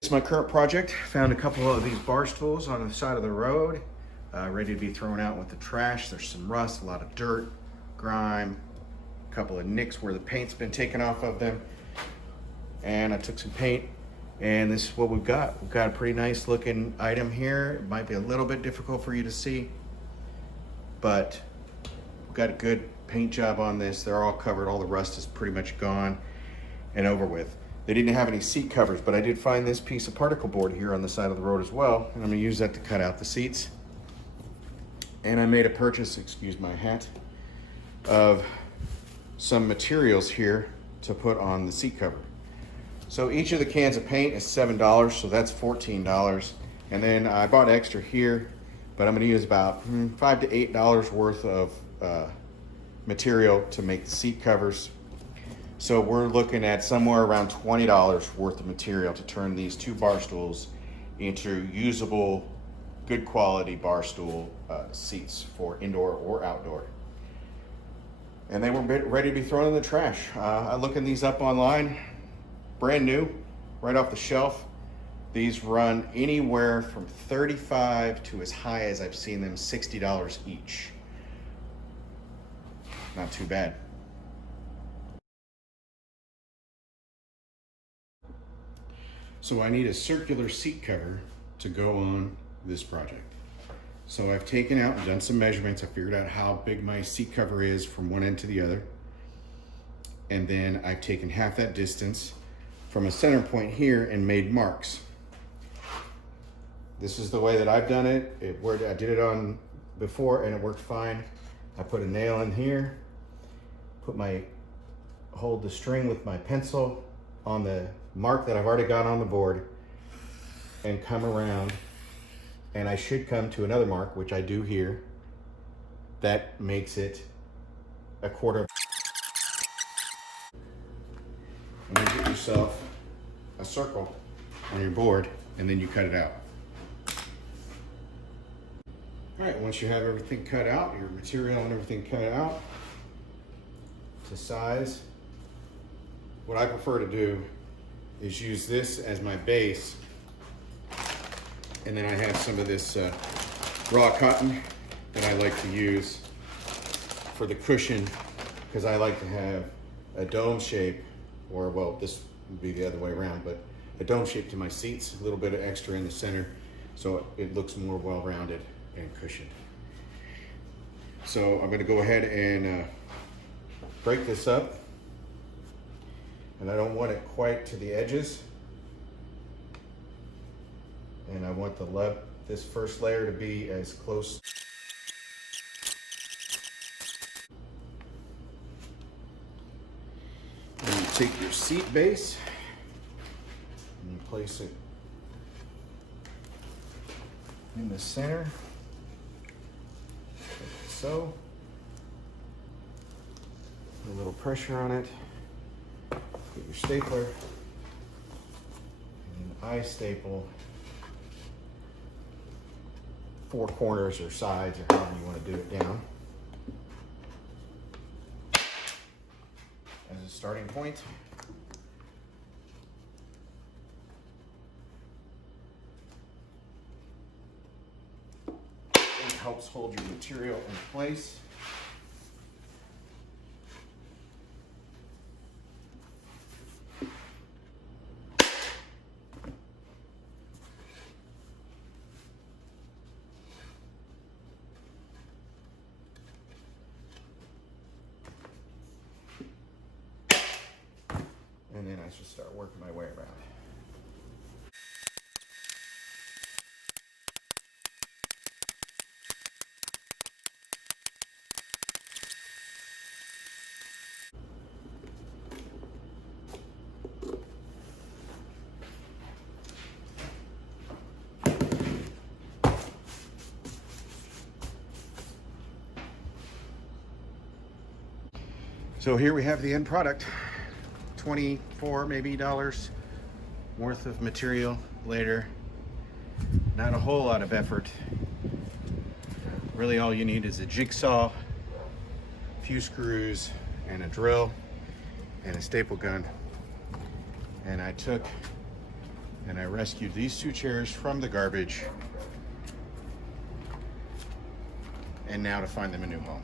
It's my current project. Found a couple of these bar stools on the side of the road, ready to be thrown out with the trash. There's some rust, a lot of dirt, grime, a couple of nicks where the paint's been taken off of them. And I took some paint, and this is what we've got. We've got a pretty nice looking item here. It might be a little bit difficult for you to see, but we've got a good paint job on this. They're all covered. All the rust is pretty much gone and over with. They didn't have any seat covers, but I did find this piece of particle board here on the side of the road as well, and I'm gonna use that to cut out the seats. And I made a purchase, excuse my hat, of some materials here to put on the seat cover. So each of the cans of paint is $7, so that's $14. And then I bought extra here, but I'm gonna use about $5 to $8 worth of material to make the seat covers. So we're looking at somewhere around $20 worth of material to turn these two bar stools into usable, good quality bar stool seats for indoor or outdoor. And they were ready to be thrown in the trash. I looked these up online, brand new, right off the shelf. These run anywhere from $35 to as high as I've seen them, $60 each. Not too bad. So I need a circular seat cover to go on this project. So I've taken out and done some measurements. I figured out how big my seat cover is from one end to the other. And then I've taken half that distance from a center point here and made marks. This is the way that I've done it. It worked. I did it on before and it worked fine. I put a nail in here, hold the string with my pencil on the mark that I've already got on the board and come around, and I should come to another mark, which I do here, that makes it a quarter. And then get yourself a circle on your board and then you cut it out. All right, once you have everything cut out, your material and everything cut out to size, what I prefer to do is use this as my base, and then I have some of this raw cotton that I like to use for the cushion, because I like to have a dome shape, or well, this would be the other way around, but a dome shape to my seats, a little bit of extra in the center, so it looks more well-rounded and cushioned. So I'm going to go ahead and break this up. And I don't want it quite to the edges. And I want this first layer to be as close. And you take your seat base and you place it in the center, like so. Put a little pressure on it. Get your stapler, and then I staple 4 corners or sides, or however you want to do it down, as a starting point. It helps hold your material in place. And then I should start working my way around. So here we have the end product. 24 maybe dollars worth of material later. Not a whole lot of effort. Really all you need is a jigsaw, a few screws, and a drill, and a staple gun. And I took and I rescued these 2 chairs from the garbage, and now to find them a new home.